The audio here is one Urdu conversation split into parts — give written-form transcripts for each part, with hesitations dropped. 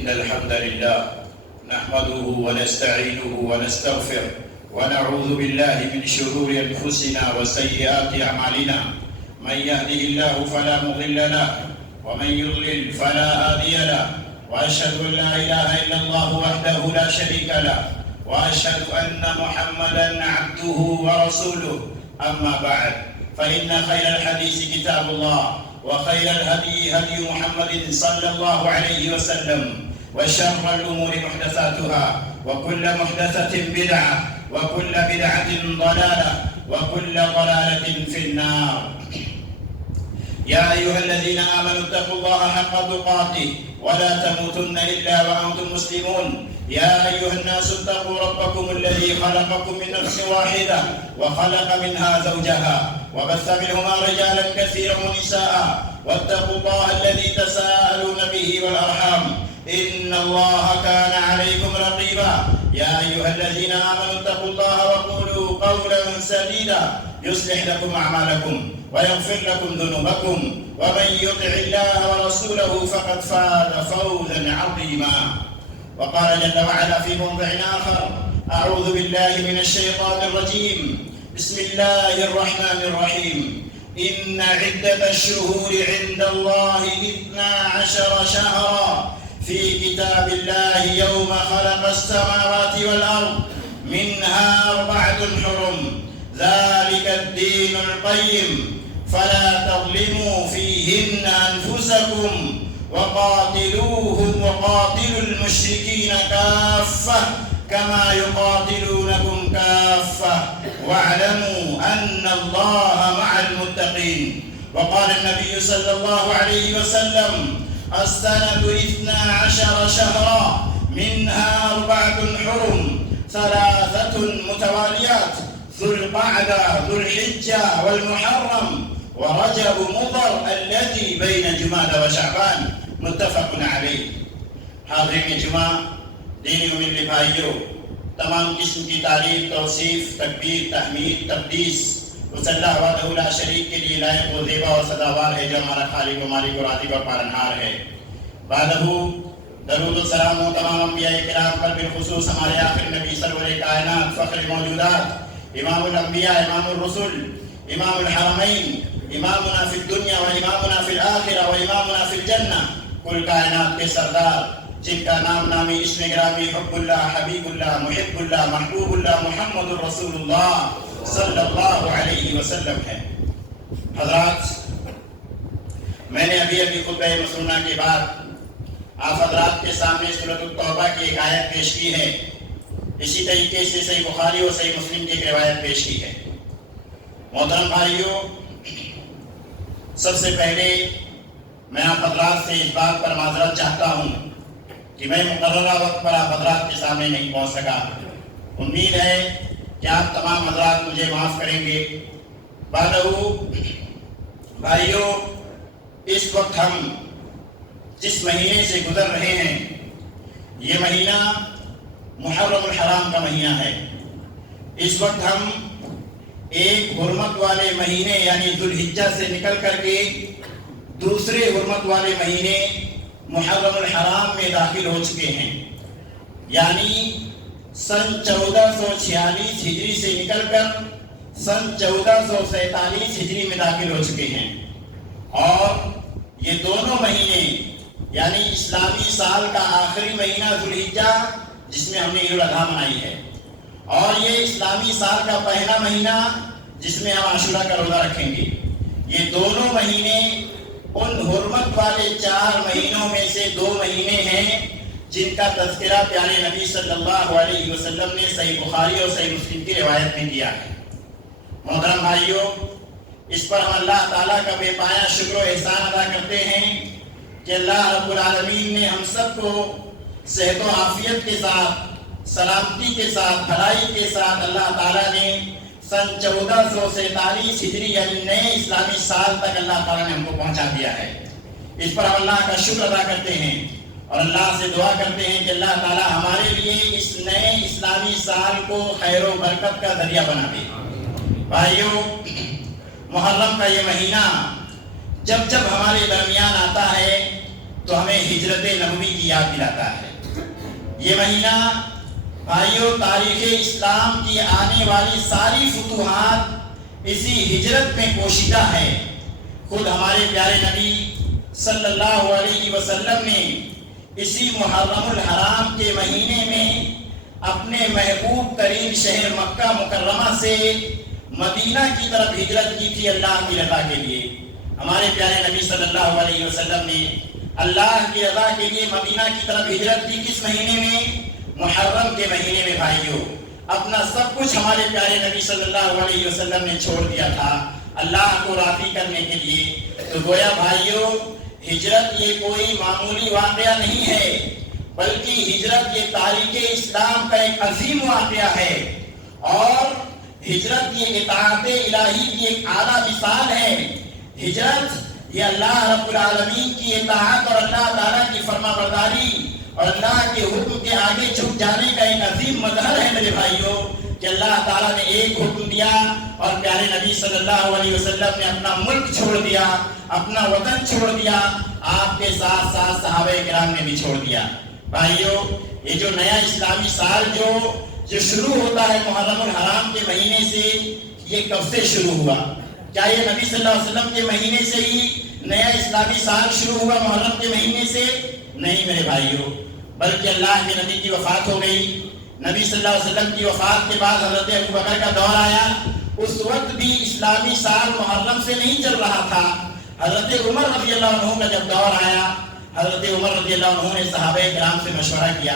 إن الحمد لله نحمده ونستعينه ونستغفره ونعوذ بالله من شرور أنفسنا وسيئات أعمالنا. من يهده الله فلا مضل له ومن يضلل فلا هادي له، وأشهد أن لا إله إلا الله وحده لا شريك له، وأشهد أن محمدا عبده ورسوله. أما بعد، فإن خير الحديث كتاب الله، وخير الهدي هدي محمد صلى الله عليه وسلم، وشر الأمور محدثاتها، وكل محدثة بدعة، وكل بدعة ضلالة، وكل ضلالة في النار. يا أيها الذين آمنوا اتقوا الله حق تقاته ولا تموتن إلا وأنتم مسلمون. يا أيها الناس اتقوا ربكم الذي خلقكم من نفس واحدة وخلق منها زوجها وبث منهما رجالا كثيرا ونساء، واتقوا الله الذي تساءلون به والأرحام إن الله كان عليكم رقيبا. يا أيها الذين آمنوا اتقوا الله وقولوا قولا سديدا يصلح لكم أعمالكم ويغفر لكم ذنوبكم، ومن يطع الله ورسوله فقد فاز فوزا عظيما. وقال جل وعلا في موضع آخر: أعوذ بالله من الشيطان الرجيم، بسم الله الرحمن الرحيم. إن عدة الشهور عند الله 12 شهرا في كتاب الله يوم خلق السماوات والأرض منها 4 حرم ذلك الدين القيم فلا تظلموا فيهن أنفسكم وقاتلوا المشركين كافة كما يقاتلونكم كافة واعلموا أن الله مع المتقين. وقال النبي صلى الله عليه وسلم: السنة 12 شهرا منها 4 حرم 3 متواليات: ذو القعدة ذو الحجة والمحرم ورجب مضر الذي بين جمادى وشعبان. متفق علیہ. حاضرین جمعہ، دینی و ملی بھائیوں، تمام قسم کی تعریف، توصیف، تکبیر، تحمید، تقدیس اس اللہ وحدہ لا شریک کے لیے لائق و زیبا اور سزاوار ہے جو ہمارا خالق و مالک و رازق اور پالنہار ہے. بعدہ درود و سلام و تمام انبیاء کرام پر، بالخصوص ہمارے آخر نبی سرور کائنات، فخر موجودات، امام الانبیاء، امام الرسل، امام الحرمین، امامنا فی الدنیا و امامنا فی الآخرہ و امامنا فی الجنہ، کل کائنات کے سردار، جن کا نام نامی اسم گرامی حب اللہ، حبیب اللہ، محب اللہ، محبوب اللہ، محمد الرسول اللہ صلی اللہ علیہ وسلم ہے. حضرات، میں نے ابھی خطبہ مسنونہ کے بعد آپ حضرات کے سامنے سورۃ التوبہ کی ایک آیت پیش کی ہے. اسی طریقے سے صحیح بخاری اور صحیح مسلم کی ایک روایت پیش کی ہے. محترم بھائیوں، سب سے پہلے میں آپ حضرات سے اس بات پر معذرت چاہتا ہوں کہ میں مقررہ وقت پر آپ حضرات کے سامنے نہیں پہنچ سکا. امید ہے کہ آپ تمام حضرات مجھے معاف کریں گے. بھائیوں، اس وقت ہم جس مہینے سے گزر رہے ہیں، یہ مہینہ محرم الحرام کا مہینہ ہے. اس وقت ہم ایک حرمت والے مہینے یعنی ذو الحجہ سے نکل کر کے دوسرے حرمت والے مہینے محرم الحرام میں داخل ہو چکے ہیں. یعنی سن 1446 ہجری سے نکل کر سن 1447 ہجری میں داخل ہو چکے ہیں. اور یہ دونوں مہینے یعنی اسلامی سال کا آخری مہینہ ذو الحجہ، جس میں ہم نے عید الاضحیٰ منائی ہے، اور یہ اسلامی سال کا پہلا مہینہ جس میں ہم عاشورہ کا روزہ رکھیں گے، یہ دونوں مہینے ان حرمت والے 4 مہینوں میں سے 2 مہینے ہیں جن کا تذکرہ پیارے نبی صلی اللہ علیہ وسلم نے صحیح بخاری اور صحیح مسلم کی روایت میں کیا ہے. محترم بھائیوں، اس پر ہم اللہ تعالیٰ کا بے پایا شکر و احسان ادا کرتے ہیں کہ اللہ رب العالمین نے ہم سب کو صحت و عافیت کے ساتھ، سلامتی کے ساتھ، بھلائی کے ساتھ اللہ تعالیٰ نے سن 1447 ہجری یعنی نئے اسلامی سال تک اللہ تعالیٰ نے ہم کو پہنچا دیا ہے. اس پر ہم اللہ کا شکر ادا کرتے ہیں اور اللہ سے دعا کرتے ہیں کہ اللہ تعالیٰ ہمارے لیے اس نئے اسلامی سال کو خیر و برکت کا ذریعہ بنا دے. بھائیوں، محرم کا یہ مہینہ جب جب ہمارے درمیان آتا ہے تو ہمیں ہجرت نبوی کی یاد دلاتا ہے۔ یہ مہینہ بھائیو تاریخ اسلام کی آنے والی ساری فتوحات اسی ہجرت میں پوشیدہ ہے۔ خود ہمارے پیارے نبی صلی اللہ علیہ وسلم نے اسی محرم الحرام کے مہینے میں اپنے محبوب ترین شہر مکہ مکرمہ سے مدینہ کی طرف ہجرت کی تھی اللہ کی رضا کے لیے۔ ہمارے پیارے نبی صلی اللہ علیہ وسلم نے اللہ کی رضا کے لیے مدینہ کی طرف ہجرت کی کس مہینے میں؟ محرم کے مہینے میں بھائیو۔ اپنا سب کچھ ہمارے پیارے نبی صلی اللہ علیہ وسلم نے چھوڑ دیا تھا اللہ کو راضی کرنے کے لیے۔ تو گویا بھائیو ہجرت یہ کوئی معمولی واقعہ نہیں ہے، بلکہ ہجرت یہ تاریخ اسلام کا ایک عظیم واقعہ ہے، اور ہجرت یہ اطاعت الہی کی ایک اعلیٰ مثال ہے۔ ہجرت یہ اللہ رب العالمین کی اطاعت اور اللہ تعالیٰ کی فرما برداری اور اللہ کے حکم کے آگے جھک جانے کا ایک عظیم مظہر ہے میرے بھائیوں، کہ اللہ تعالیٰ نے ایک حکم دیا اور پیارے نبی صلی اللہ علیہ وسلم نے اپنا ملک چھوڑ دیا، اپنا وطن چھوڑ دیا، آپ کے ساتھ ساتھ صحابہ کرام نے بھی چھوڑ دیا۔ بھائیوں یہ جو نیا اسلامی سال جو شروع ہوتا ہے محرم الحرام کے مہینے سے، یہ کب سے شروع ہوا؟ کیا یہ نبی صلی اللہ علیہ وسلم کے مہینے سے ہی نیا اسلامی سال شروع ہوا محرم کے مہینے سے؟ نہیں میرے بھائیوں، بلکہ اللہ کے نبی کی وفات ہو گئی۔ نبی صلی اللہ علیہ وسلم کی وفات کے بعد حضرت ابوبکر کا دور آیا، اس وقت بھی اسلامی سال محرم سے نہیں چل رہا تھا۔ حضرت عمر رضی اللہ عنہ کا جب دور آیا، حضرت عمر رضی اللہ عنہ نے صحابہ کرام سے مشورہ کیا،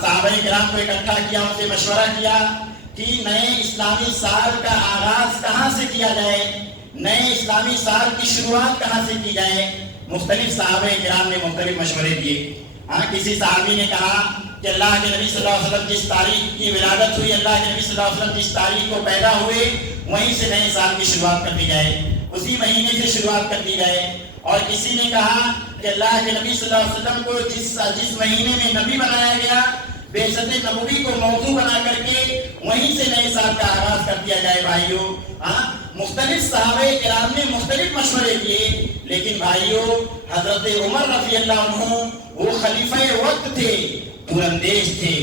صحابہ کرام کو اکٹھا کیا، ان سے مشورہ کیا کہ نئے اسلامی سال کا آغاز کہاں سے کیا جائے، نئے اسلامی سال کی شروعات کہاں سے کی جائے۔ مختلف صحابہ کرام نے مختلف مشورے دیے۔ کسی صحابی نے کہا کہ اللہ کے نبی صلی اللہ علیہ وسلم جس تاریخ کی ولادت ہوئی، اللہ کے نبی صلی اللہ علیہ وسلم جس تاریخ کو پیدا ہوئے، وہیں سے نئے سال کی شروعات کر دی جائے، اسی مہینے سے شروعات کر دی جائے۔ اور کسی نے کہا کہ اللہ کے نبی صلی اللہ علیہ وسلم کو جس مہینے میں نبی بنایا گیا، بعثت نبوی کو موضوع بنا کر کے وہیں سے نئے سال کا آغاز کر دیا جائے۔ بھائیوں مختلف صحابہ کرام نے مختلف مشورے کیے، لیکن بھائیوں حضرت عمر رضی اللہ عنہ وہ خلیفہ وقت تھے، دور-اندیش تھے،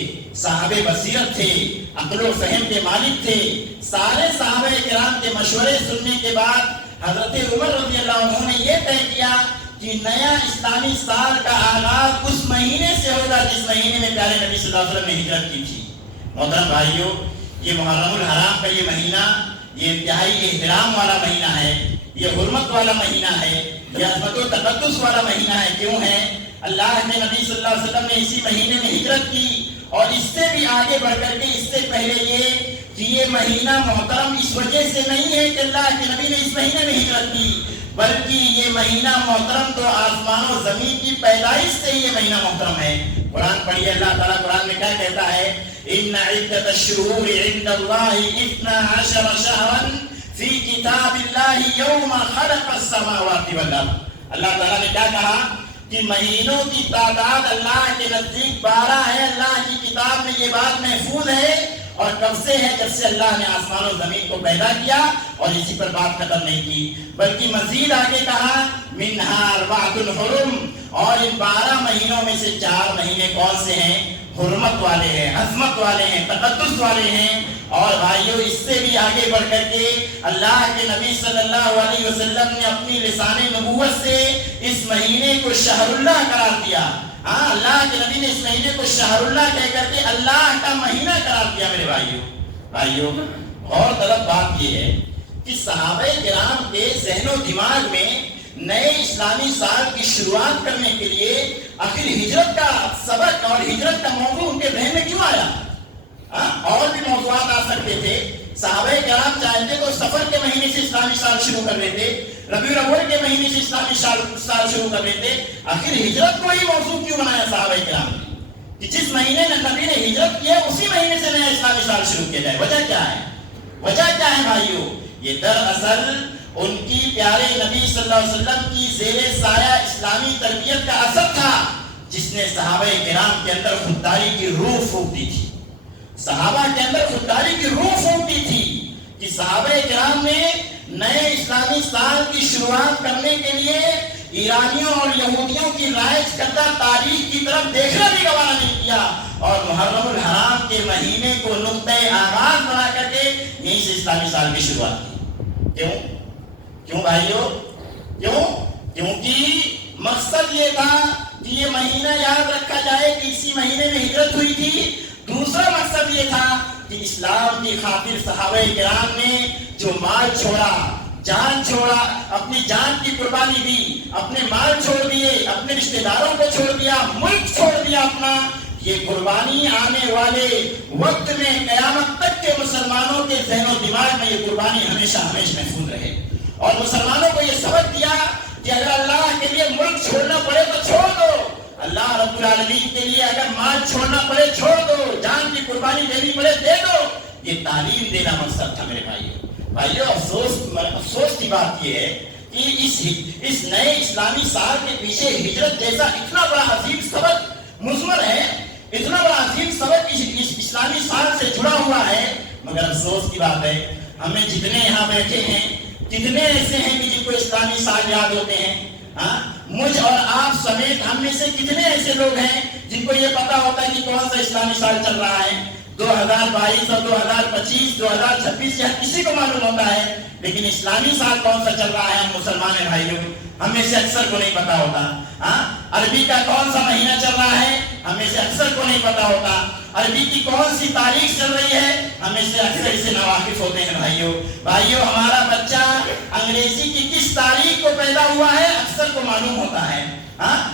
صاحب بصیرت تھے، عقل و فہم کے مالک تھے۔ سارے صحابہ کرام کے مشورے سننے کے بعد حضرت عمر رضی اللہ عنہ نے یہ طے کیا کہ نیا اسلامی سال کا آغاز اس مہینے سے ہوگا جس مہینے میں پیارے نبی صلی اللہ علیہ وسلم نے ہجرت کی تھی۔ محترم بھائیوں یہ محرم الحرام کا یہ مہینہ یہ انتہائی احترام والا مہینہ ہے، یہ حرمت والا مہینہ ہے، یہ عظمت و تقدس والا مہینہ ہے۔ کیوں ہے؟ اللہ کے نبی صلی اللہ علیہ وسلم نے اسی مہینے میں ہجرت کی، اور اس سے بھی آگے بڑھ کر کے اس سے پہلے یہ کہ یہ مہینہ محترم اس وجہ سے نہیں ہے کہ اللہ کے نبی نے اس مہینے میں ہجرت کی، بلکہ یہ مہینہ محترم تو آسمان و زمین کی پیدائش سے یہ مہینہ محترم ہے۔ قرآن پڑھیے، اللہ تعالیٰ قرآن میں کیا کہتا ہے؟ ان عدت الشہور عند اللہ 12 شہرا فی کتاب اللہ یوم خلق السماوات والارض۔ اللہ تعالیٰ نے کیا کہا کہ مہینوں کی تعداد اللہ کے نزدیک 12 ہے، اللہ کی کتاب میں یہ بات محفوظ ہے، اور کب سے ہے؟ جب سے اللہ نے آسمان و زمین کو پیدا کیا، اور اسی پر بات ختم نہیں کی، بلکہ مزید آگے کہا منہا اربعۃ حرم، اور ان 12 مہینوں میں سے 4 مہینے کون سے ہیں؟ حرمت والے ہیں، عظمت والے ہیں، تقدس والے ہیں۔ اور بھائیوں اس سے بھی آگے بڑھ کر کے اللہ کے نبی صلی اللہ علیہ وسلم نے اپنی لسان نبوت سے اس مہینے کو شہر اللہ قرار دیا۔ اللہ کے نبی نے اس مہینے کو شہر اللہ کہہ کر کے اللہ کا مہینہ قرار دیا۔ میرے بھائیوں اور طلب بات یہ ہے کہ صحابہ کرام کے ذہن و دماغ میں نئے اسلامی سال کی شروعات کرنے کے لیے آخر ہجرت کا سبق اور ہجرت کا موضوع ان کے ذہن میں کیوں آیا؟ اور بھی موضوعات آ سکتے تھے۔ صحابہ کرام چاہتے تو سفر کے مہینے سے اسلامی سال شروع کر لیتے، ربیع الاول کے مہینے سے اسلامی سال شروع کر لیتے، آخر ہجرت کو ہی موضوع کیوں بنایا صحابہ کرام نے کہ جس مہینے میں نبی نے ہجرت کیا اسی مہینے سے نیا اسلامی سال شروع کیا جائے؟ وجہ کیا ہے؟ وجہ کیا ہے بھائیو؟ یہ دراصل ان کی پیارے نبی صلی اللہ علیہ وسلم کی زیر سایہ اسلامی تربیت کا اثر تھا، جس نے صحابہ کرام کے اندر خودداری کی روح پھونک دی تھی۔ صحابہ کے اندر خودداری کی روح پھونک دی تھی کہ صحابہ کرام نے نئے اسلامی سال کی شروعات کرنے کے لیے ایرانیوں اور یہودیوں کی رائج کردہ تاریخ کی طرف دیکھنا بھی گوارا نہیں کیا اور محرم الحرام کے مہینے کو نقطۂ آغاز بنا کر کے یہیں سے اسلامی سال کی شروعات کی۔ کیوں بھائیو؟ کیونکہ مقصد یہ تھا کہ یہ مہینہ یاد رکھا جائے کہ اسی مہینے میں ہجرت ہوئی تھی۔ دوسرا مقصد یہ تھا کہ اسلام کی خاطر صحابہ کرام نے جو مال چھوڑا، جان چھوڑا، اپنی جان کی قربانی دی، اپنے مال چھوڑ دیے، اپنے رشتہ داروں کو چھوڑ دیا، ملک چھوڑ دیا اپنا، یہ قربانی آنے والے وقت میں قیامت تک کے مسلمانوں کے ذہن و دماغ میں یہ قربانی ہمیشہ محفوظ رہے اور مسلمانوں کو یہ سبق دیا کہ اگر اللہ کے لیے ملک چھوڑنا پڑے تو چھوڑ دو، اللہ رب العالمین کے لیے اگر مال چھوڑنا پڑے چھوڑ دو، جان کی قربانی دینی پڑے دے دو۔ یہ تعلیم دینا مقصد تھا میرے بھائیو۔ افسوس کی بات یہ ہے کہ اس نئے اسلامی سال کے پیچھے ہجرت جیسا اتنا بڑا عظیم سبق مضمر ہے، اتنا بڑا عظیم سبق اس اسلامی سال سے جڑا ہوا ہے، مگر افسوس کی بات ہے ہمیں جتنے یہاں بیٹھے ہیں کتنے ایسے ہیں کہ جن کو اسلامی سال یاد ہوتے ہیں؟ مجھ اور آپ سمیت ہم میں سے کتنے ایسے لوگ ہیں جن کو یہ پتا ہوتا ہے کہ کون سا اسلامی سال چل رہا ہے؟ 2022 اور 2025 2026 یا کسی کو معلوم ہوتا ہے، لیکن اسلامی سال کون سا چل رہا ہے ہم مسلمان ہیں بھائیوں، ہمیں سے اکثر کو نہیں پتا ہوتا۔ عربی کا کون سا مہینہ چل رہا ہے ہمیں سے اکثر کو نہیں پتا ہوتا، عربی کی کون سی تاریخ چل رہی ہے ہمیں سے اکثر اسے ناواقف ہوتے ہیں بھائیوں۔ ہمارا بچہ انگریزی کی کس تاریخ کو پیدا ہوا ہے اکثر کو معلوم ہوتا ہے،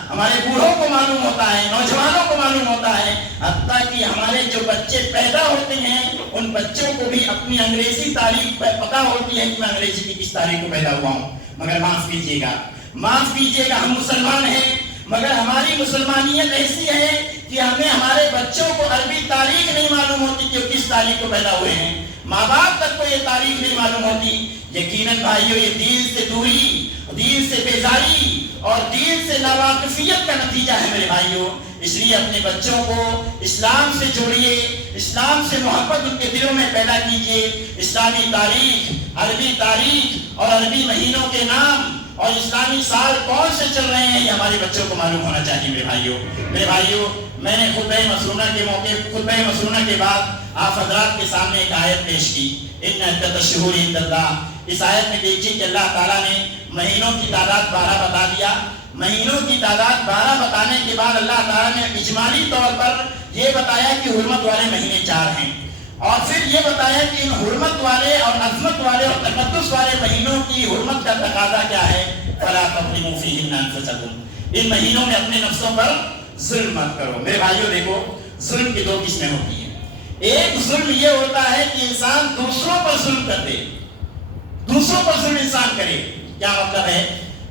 ہمارے بوڑھوں کو معلوم ہوتا ہے، نوجوانوں کو معلوم ہوتا ہے، حتیٰ کہ ہمارے جو بچے پیدا ہوتے ہیں ان بچوں کو بھی اپنی انگریزی تاریخ پتا ہوتی ہے کہ میں انگریزی کی کس تاریخ کو پیدا ہوا ہوں۔ مگر معاف کیجیے گا ہم مسلمان ہیں، مگر ہماری مسلمانیت ایسی ہے کہ ہمیں ہمارے بچوں کو عربی تاریخ نہیں معلوم ہوتی کہ وہ کس تاریخ کو پیدا ہوئے ہیں، ماں باپ تک کو یہ تاریخ نہیں معلوم ہوتی۔ یقیناً بھائیو یہ دین سے دوری، دین سے بیزاری اور دین سے ناواقفیت کا نتیجہ ہے میرے بھائیو۔ اس لیے اپنے بچوں کو اسلام سے جوڑیے، اسلام سے محبت ان کے دلوں میں پیدا کیجیے۔ اسلامی تاریخ، عربی تاریخ اور عربی مہینوں کے نام اور اسلامی سال کون سے چل رہے ہیں یہ ہمارے بچوں کو معلوم ہونا چاہیے میرے بھائیو۔ میں نے خطبہ مسنونہ کے بعد آپ حضرات کے سامنے ایک آیت پیش کی، ان عدت الشہور عند اللہ۔ اس آیت میں دیکھیے کہ اللہ تعالیٰ نے مہینوں کی تعداد 12 بتا دیا۔ مہینوں کی تعداد 12 بتانے کے بعد اللہ تعالیٰ نے اجمالی طور پر یہ بتایا کہ حرمت والے مہینے 4 ہیں، اور پھر یہ بتایا کہ ان حرمت والے اور عظمت والے اور تقدس والے مہینوں کی حرمت کا تقاضا کیا ہے؟ فَلَا تَظْلِمُوا فِيهِنَّ أَنفُسَكُمْ، ان مہینوں میں اپنے نفسوں پر ظلم مت کرو۔ میرے بھائیوں دیکھو، ظلم کی 2 قسمیں ہوتی ہیں۔ ایک ظلم یہ ہوتا ہے کہ انسان دوسروں پر ظلم کر دے، دوسروں پر ظلم انسان کرے۔ کیا مطلب ہے؟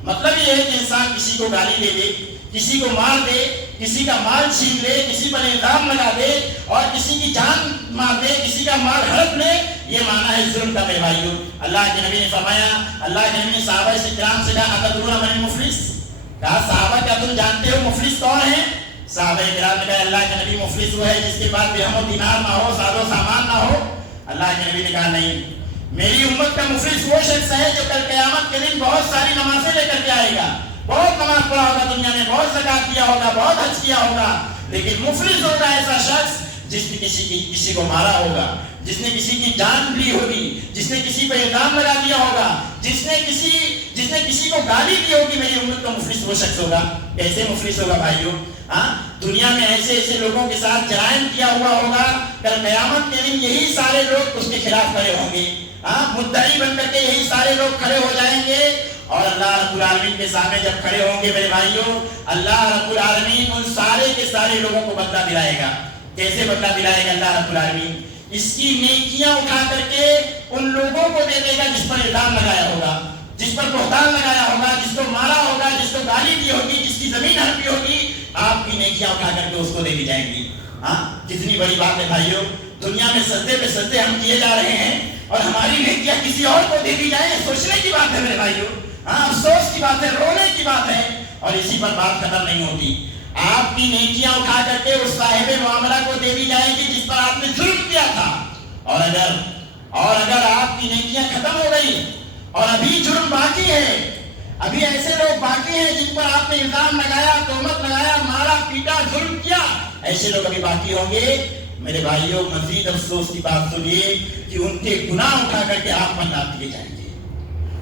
مطلب یہ ہے کہ انسان کسی کو گالی دے دے، کسی کو مار دے، کسی کا مال چھین لے، کسی پر الزام لگا دے اور کسی کی جان مار دے، کسی کا مال ہڑپ لے، یہ معنی ہے ظلم کا میرے بھائیوں۔ اللہ کے نبی نے فرمایا، اللہ کے نبی نے صحابہ سے کرام سے کہا اتدرون من المفلس؟ کہا صحابہ کیا تم جانتے ہو مفلس کون ہے؟ صحابہ کرام نے کہا اللہ کے نبی مفلس وہ ہے جس کے پاس درہم و دینار نہ ہو، ساز و سامان نہ ہو۔ اللہ کے نبی نے کہا نہیں، میری امت کا مفلس وہ شخص ہے جو کل قیامت کے دن بہت ساری نمازیں لے کر کے آئے گا، بہت نماز پڑھا ہوگا دنیا میں، بہت زکات کیا ہوگا، بہت حج کیا ہوگا، لیکن مفلس ہوگا ایسا شخص جس نے کسی کو مارا ہوگا، جس نے کسی کی جان لی ہوگی، جس نے کسی پر الزام لگا دیا ہوگا، جس نے کسی کو گالی دی ہوگی، میری امت کا مفلس وہ شخص ہوگا۔ کیسے مفلس ہوگا بھائیو؟ دنیا میں ایسے لوگوں کے ساتھ جرائم کیا ہوا ہوگا، کل قیامت کے دن یہی سارے لوگ اس کے خلاف کھڑے ہوں گے، مدعی بن کر کے یہی سارے لوگ کھڑے ہو جائیں گے، اور اللہ رب العالمین کے سامنے جب کھڑے ہوں گے میرے بھائیوں، اللہ رب العالمین ان سارے کے سارے لوگوں کو بدلہ دلائے گا۔ کیسے بدلہ دلائے گا اللہ رب العالمین؟ اس کی نیکیاں اٹھا کر کے ان لوگوں کو دے دے گا جس پر الزام لگایا ہوگا، جس پر بہتان لگایا ہوگا، جس کو مارا ہوگا، جس کو گالی دی ہوگی، جس کی زمین ہڑپی ہوگی، آپ کی نیکیاں اٹھا کر کے اس کو دے دی جائیں گی۔ کتنی بڑی بات ہے بھائیوں، دنیا میں سجدے پہ سجدے ہم کیے جا رہے ہیں اور ہماری نیکیاں کسی اور کو دے دی جائیں، سوچنے کی بات ہے میرے بھائیوں، افسوس کی بات ہے، رونے کی بات ہے، اور اسی پر بات ختم نہیں ہوتی۔ آپ کی نیکیاں اٹھا کر کے اس صاحب معاملہ کو دے دی جائیں گی جس پر آپ نے ظلم کیا تھا، اور اگر آپ کی نیکیاں ختم ہو گئی اور ابھی جرم باقی ہے، ابھی ایسے لوگ باقی ہیں جن پر آپ نے الزام لگایا، تہمت لگایا، مارا پیٹا، ظلم کیا، ایسے لوگ ابھی باقی ہوں گے۔ میرے بھائیوں، مزید افسوس کی بات سنیے کہ ان کے گناہ اٹھا کر کے آپ پر لاد دیے جائیں گے،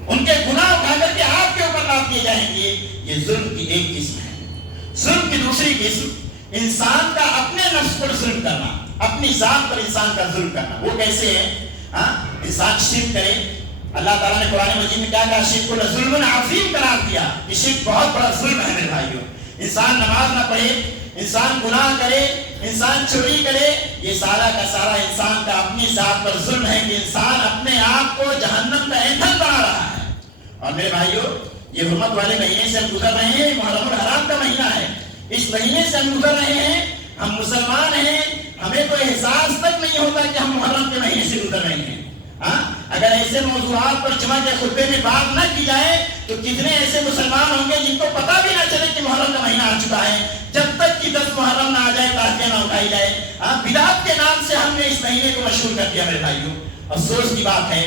ان کے گناہ اٹھا کر کے آپ کے اوپر لاد دیے جائیں گے۔ یہ ظلم کی ایک قسم ہے۔ ظلم کی دوسری قسم انسان کا اپنے نفس پر ظلم کرنا، اپنی ذات پر انسان کا ظلم کرنا۔ وہ کیسے ہے؟ انسان شرک کرے، اللہ تعالیٰ نے قرآن مجید میں کیا کہا؟ شرک کو ظلم عظیم قرار دیا۔ یہ شرک بہت بڑا ظلم ہے میرے بھائیوں۔ انسان نماز نہ پڑھے، انسان گناہ کرے، انسان چوری کرے، یہ سارا کا سارا انسان کا اپنی ذات پر ظلم ہے کہ انسان اپنے آپ کو جہنم کا ایندھن بنا رہا ہے۔ اور میرے بھائیوں، یہ حرمت والے مہینے سے ہم گزر رہے ہیں، محرم الحرام کا مہینہ ہے، اس مہینے سے ہم گزر رہے ہیں، ہم مسلمان ہیں، ہمیں تو احساس تک نہیں ہوتا کہ ہم محرم کے مہینے سے گزر رہے ہیں۔ اگر ایسے موضوعات پر جمعہ کے خطبے میں بات نہ کی جائے تو کتنے ایسے مسلمان ہوں گے جن کو پتہ بھی نہ چلے کہ محرم کا مہینہ آ چکا ہے، جب تک کہ 10 محرم نہ آ جائے، تازیہ نہ اٹھائی جائے۔ بدعت کے نام سے ہم نے اس مہینے کو مشہور کر دیا میرے بھائیوں۔ افسوس کی بات ہے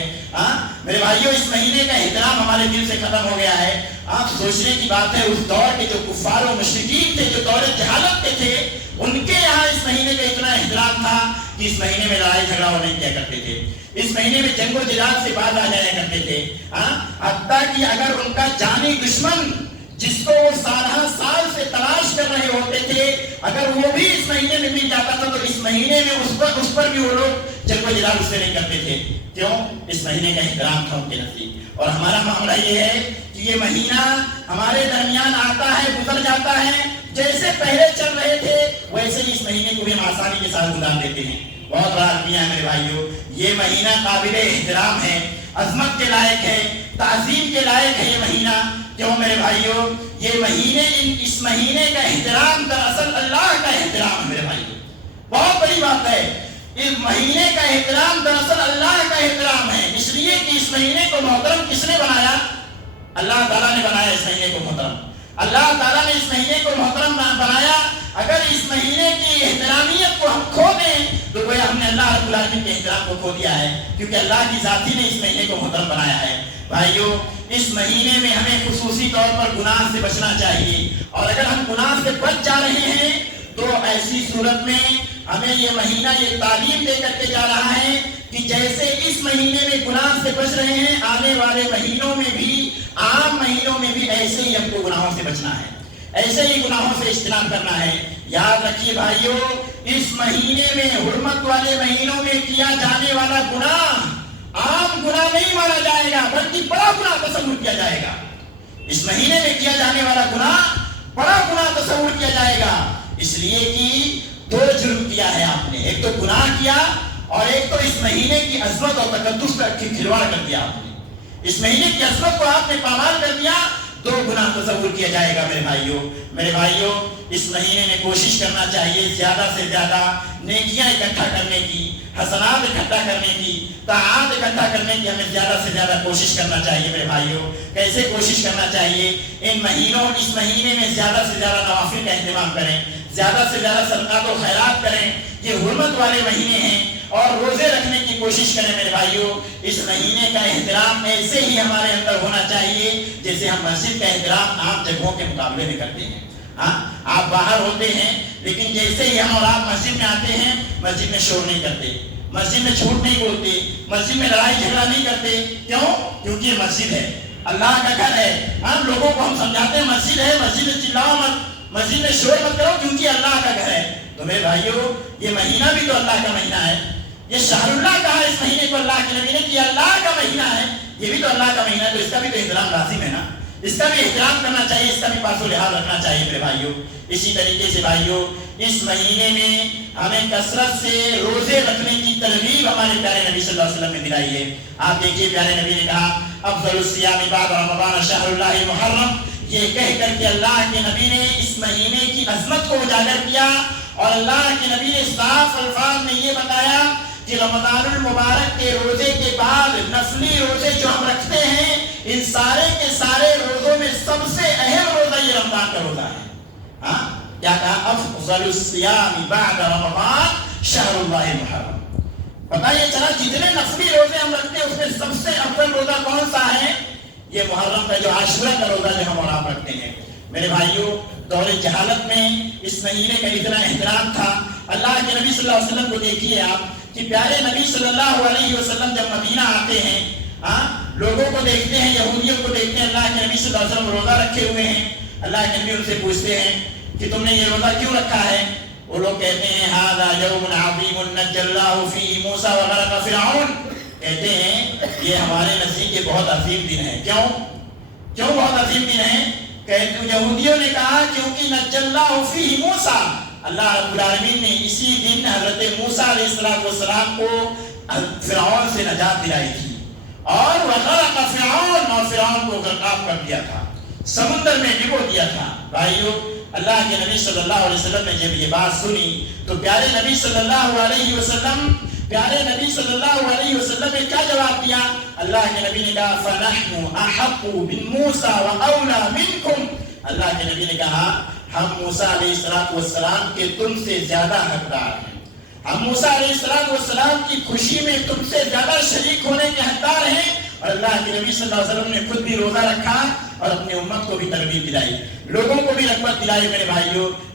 میرے بھائیوں، اس مہینے کا احترام ہمارے دل سے ختم ہو گیا ہے۔ آپ سوچنے کی بات ہے، اس دور کے جو کفار و مشرکین تھے، جو دور جہالت کے تھے، ان کے یہاں اس مہینے کا اتنا احترام تھا کہ اس مہینے میں لڑائی جھگڑا نہیں کیا کرتے تھے، اس مہینے میں جنگ و جدال سے باز آ جایا کرتے تھے۔ حتیٰ کہ اگر ان کا جانی دشمن جس کو وہ سالہ سال سے تلاش کر رہے ہوتے تھے، اگر وہ بھی اس مہینے میں مل جاتا تھا تو اس مہینے میں اس پر بھی وہ لوگ جنگ و جدال اس سے نہیں کرتے تھے۔ کیوں؟ اس مہینے کا احترام تھا ان کے نزدیک۔ اور ہمارا معاملہ یہ ہے کہ یہ مہینہ ہمارے درمیان آتا ہے، گزر جاتا ہے، جیسے پہلے چل رہے تھے ویسے ہی اس مہینے کو بھی ہم آسانی کے ساتھ گزار دیتے ہیں۔ بہت بڑا المیہ ہے میرے بھائیوں، یہ مہینہ قابل احترام ہے، عظمت کے لائق ہے، تعظیم کے لائق ہے یہ مہینہ۔ کیوں میرے بھائیوں؟ یہ مہینے، اس مہینے کا احترام دراصل اللہ کا احترام ہے میرے بھائیوں۔ بہت بڑی بات ہے، اس مہینے کا احترام دراصل اللہ کا احترام ہے، اس لیے کہ اس مہینے کو محترم کس نے بنایا؟ اللہ تعالیٰ نے بنایا اس مہینے کو محترم۔ اللہ تعالیٰ نے اس مہینے کو محترم بنایا۔ اگر اس مہینے کی احترامیت کو ہم کھو دیں تو گویا ہم نے اللہ رب العالمین کے احترام کو کھو دیا ہے، کیونکہ اللہ کی ذات ہی نے اس مہینے کو محترم بنایا ہے۔ بھائیوں، اس مہینے میں ہمیں خصوصی طور پر گناہ سے بچنا چاہیے، اور اگر ہم گناہ سے بچ جا رہے ہیں تو ایسی صورت میں ہمیں یہ مہینہ یہ تعلیم دے کر کے جا رہا ہے کہ جیسے اس مہینے میں گناہ سے بچ رہے ہیں، آنے والے مہینوں میں بھی، عام مہینوں میں بھی ایسے ہی ہم کو گناہوں سے بچنا ہے، ایسے ہی گناہوں سے اجتناب کرنا ہے۔ یاد رکھیے بھائیوں، اس مہینے میں، حرمت والے مہینوں میں کیا جانے والا گناہ عام گناہ نہیں مانا جائے گا، بلکہ بڑا گناہ تصور کیا جائے گا۔ اس مہینے میں کیا جانے والا گناہ بڑا گناہ تصور کیا جائے گا، اس لیے کہ دو جرم کیا ہے آپ نے، ایک تو گناہ کیا اور ایک تو اس مہینے کی عظمت اور تقدس کا کھلواڑ کر دیا آپ نے۔ اس مہینے کی عظمت کو آپ نے پامال کر دیا، دو گناہ تصور کیا جائے گا میرے بھائیوں۔ اس مہینے میں کوشش کرنا چاہیے زیادہ سے زیادہ نیکیاں اکٹھا کرنے کی، حسنات اکٹھا کرنے کی، طاعات اکٹھا کرنے کی ہمیں زیادہ سے زیادہ کوشش کرنا چاہیے میرے بھائیوں۔ کیسے کوشش کرنا چاہیے؟ اس مہینے میں زیادہ سے زیادہ نوافل کا اہتمام کریں، زیادہ سے زیادہ صدقات و خیرات کریں، یہ حرمت والے مہینے ہیں، اور روزے رکھنے کی کوشش کریں میرے بھائیوں۔ اس مہینے کا احترام ایسے ہی ہمارے اندر ہونا چاہیے جیسے ہم مسجد کا احترام عام جگہوں کے مقابلے میں کرتے ہیں۔ آپ باہر ہوتے ہیں لیکن جیسے ہی ہم اور آپ مسجد میں آتے ہیں، مسجد میں شور نہیں کرتے، مسجد میں جھوٹ نہیں بولتے، مسجد میں لڑائی جھگڑا نہیں کرتے۔ کیوں؟ کیونکہ یہ مسجد ہے، اللہ کا گھر ہے۔ ہم لوگوں کو ہم سمجھاتے ہیں مسجد ہے، مسجد میں چلاؤ مت، مسجد میں شور مت کرو، کیونکہ اللہ کا گھر ہے۔ تو میرے بھائیوں، یہ مہینہ بھی تو اللہ کا مہینہ ہے، یہ شہر اللہ کہا اس مہینے کو اللہ کے نبی نے کہ اللہ کا مہینہ ہے، یہ بھی تو اللہ کا مہینہ ہے، تو اس کا بھی تو احترام لازم ہے نا، اس کا بھی احترام کرنا چاہیے، اس کا بھی پاس و لحاظ رکھنا چاہیے میرے بھائیوں۔ اسی طریقے سے بھائیوں، اس مہینے میں ہمیں کثرت سے روزے رکھنے کی ترغیب ہمارے پیارے نبی صلی اللہ علیہ وسلم نے دلائی ہے۔ آپ دیکھیے پیارے نبی نے کہا افضل الصیام بعد رمضان شہر اللہ محرم، یہ کہہ کر کے اللہ کے نبی نے اس مہینے کی عظمت کو اجاگر کیا، اور اللہ کے نبی نے صاف الفاظ میں یہ بتایا کہ رمضان المبارک کے روزے کے بعد نفلی روزے جو ہم رکھتے ہیں، ان سارے کے سارے روزوں میں سب سے اہم روزہ یہ رمضان کا روزہ ہے۔ کیا کہا؟ افضل الصیام بعد رمضان شہر اللہ محرم۔ پتہ یہ چلا جتنے نفلی روزے ہم رکھتے ہیں اس میں سب سے افضل روزہ کون سا ہے؟ یہ محرم کا جو عاشورہ کا روزہ جو ہم اور آپ رکھتے ہیں، میرے بھائیوں دور جہالت میں اس مہینے کا اتنا احترام تھا۔ اللہ کے نبی صلی اللہ علیہ وسلم کو دیکھیے آپ کہ پیارے نبی صلی اللہ علیہ وسلم جب مدینہ آتے ہیں، لوگوں کو دیکھتے ہیں، یہودیوں کو دیکھتے ہیں، اللہ کے نبی صلی اللہ علیہ وسلم روزہ رکھے ہوئے ہیں۔ اللہ کے نبی ان سے پوچھتے ہیں کہ تم نے یہ روزہ کیوں رکھا ہے؟ وہ لوگ کہتے ہیں ھذا یوم عظیم نجی اللہ فیہ موسیٰ وغرق فرعون، کہتے ہیں یہ ہمارے نزدیک یہ بہت عظیم دن ہے۔ کیوں بہت عظیم دن ہے؟ کہ یہودیوں نے کہا کیونکہ نجی اللہ فیہ موسیٰ، اللہ رب العالمین نے اسی دن حضرت موسیٰ علیہ السلام کو فرعون سے نجات دلائی تھی، اور وغرق فرعون، اور فرعون کو غرقاب کر دیا تھا، سمندر میں ڈبو دیا تھا۔ بھائیو اللہ کے نبی صلی اللہ علیہ وسلم نے جب یہ بات سنی تو پیارے نبی صلی اللہ علیہ وسلم نے کیا جواب دیا؟ اللہ کے نبی نے کہا فَنَحْنُ أَحَقُّ بِالْمُوسَى وَأَوْلَى مِنْكُمْ، اللہ کے نبی نے کہا ہم موسیٰ علیہ السلام کے تم سے زیادہ حقدار ہیں، ہم موسیٰ علیہ السلام کی خوشی میں تم سے زیادہ شریک ہونے کے حقدار ہیں۔ اور اللہ کے نبی صلی اللہ علیہ وسلم نے خود بھی روزہ رکھا اور اپنی امت کو بھی ترغیب دلائی، لوگوں کو بھی رغبت دلائی۔ میرے